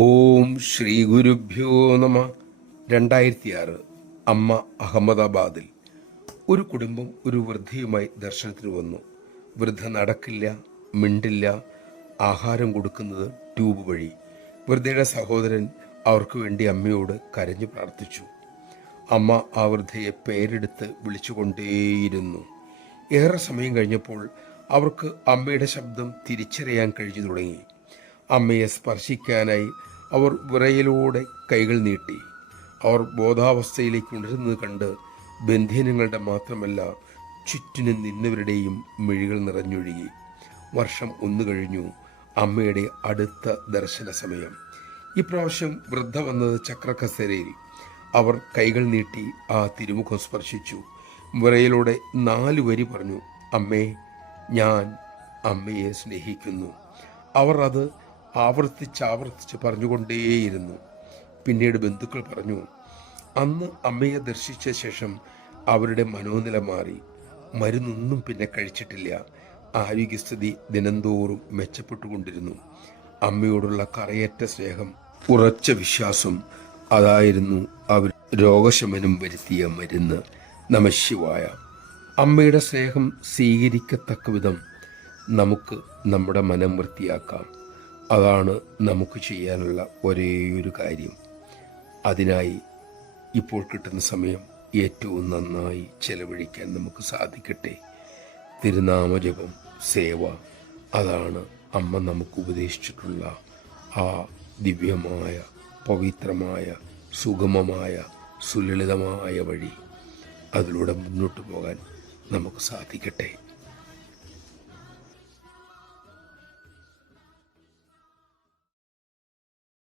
ഓം ശ്രീ ഗുരുഭ്യോ നമ. 2006 അമ്മ അഹമ്മദാബാദിൽ. ഒരു കുടുംബം ഒരു വൃദ്ധയുമായി ദർശനത്തിന് വന്നു. വൃദ്ധ നടക്കില്ല, മിണ്ടില്ല, ആഹാരം കൊടുക്കുന്നത് ട്യൂബ് വഴി. വൃദ്ധയുടെ സഹോദരൻ അവർക്ക് വേണ്ടി അമ്മയോട് കരഞ്ഞു പ്രാർത്ഥിച്ചു. അമ്മ ആ വൃദ്ധയെ പേരെടുത്ത് വിളിച്ചുകൊണ്ടേയിരുന്നു. ഏറെ സമയം കഴിഞ്ഞപ്പോൾ അവർക്ക് അമ്മയുടെ ശബ്ദം തിരിച്ചറിയാൻ കഴിഞ്ഞു തുടങ്ങി. അമ്മയെ സ്പർശിക്കാനായി അവർ വിറയലോടെ കൈകൾ നീട്ടി. അവർ ബോധാവസ്ഥയിലേക്ക് ഉണരുന്നത് കണ്ട് ബന്ധീനങ്ങളുടെ മാത്രമല്ല ചുറ്റിനും നിന്നവരുടെയും മിഴികൾ നിറഞ്ഞൊഴുകി. വർഷം 1 കഴിഞ്ഞു. അമ്മയുടെ അടുത്ത ദർശന സമയം. ഇപ്രാവശ്യം വൃദ്ധ വന്നത് ചക്രക്കസേരയിൽ. അവർ കൈകൾ നീട്ടി ആ തിരുമുഖം സ്പർശിച്ചു. വിറയലോടെ 4 വരി പറഞ്ഞു, അമ്മേ, ഞാൻ അമ്മയെ സ്നേഹിക്കുന്നു. അവർ അത് ആവർത്തിച്ച് പറഞ്ഞുകൊണ്ടേയിരുന്നു. പിന്നീട് ബന്ധുക്കൾ പറഞ്ഞു, അന്ന് അമ്മയെ ദർശിച്ച ശേഷം അവരുടെ മനോനില മാറി. മരുന്നൊന്നും പിന്നെ കഴിച്ചിട്ടില്ല. ആരോഗ്യസ്ഥിതി ദിനംതോറും മെച്ചപ്പെട്ടുകൊണ്ടിരുന്നു. അമ്മയോടുള്ള കറയറ്റ സ്നേഹം, ഉറച്ച വിശ്വാസം, അതായിരുന്നു അവർ രോഗശമനം വരുത്തിയ മരുന്ന്. നമഃശിവായ. അമ്മയുടെ സ്നേഹം സ്വീകരിക്കത്തക്ക വിധം നമുക്ക് നമ്മുടെ മനം വൃത്തിയാക്കാം. അതാണ് നമുക്ക് ചെയ്യാനുള്ള ഒരേയൊരു കാര്യം. അതിനായി ഇപ്പോൾ കിട്ടുന്ന സമയം ഏറ്റവും നന്നായി ചെലവഴിക്കാൻ നമുക്ക് സാധിക്കട്ടെ. തിരുനാമജപം, സേവ, അതാണ് അമ്മ നമുക്ക് ഉപദേശിച്ചിട്ടുള്ള ആ ദിവ്യമായ, പവിത്രമായ, സുഗമമായ, സുലളിതമായ വഴി. അതിലൂടെ മുന്നോട്ട് പോകാൻ നമുക്ക് സാധിക്കട്ടെ.